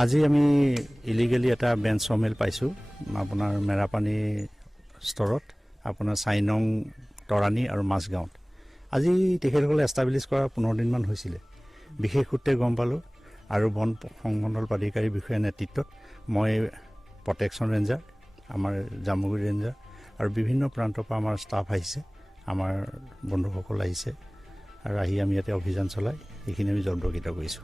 আজি আমি ইলিগেলি এটা বেঞ্চ সমিল পাইছোঁ আপোনাৰ মেৰাপানী ষ্টৰত আপোনাৰ 4 নং তৰাণী আৰু মাছগাঁৱত। আজি তেখেতসকলে এষ্টাব্লিছ কৰা 15 দিনমান হৈছিলে। বিশেষ সূত্ৰে গম পালোঁ আৰু বন সংমণ্ডল প্ৰাধিকাৰী বিষয়াৰ নেতৃত্বত মই প্ৰটেকশ্যন ৰেঞ্জাৰ, আমাৰ জামুগুৰি ৰেঞ্জাৰ আৰু বিভিন্ন প্ৰান্তৰ পৰা আমাৰ ষ্টাফ আহিছে, আমাৰ বন্ধুসকল আহিছে আৰু আহি আমি ইয়াতে অভিযান চলাই এইখিনি আমি জলপ্ৰকৃত কৰিছোঁ।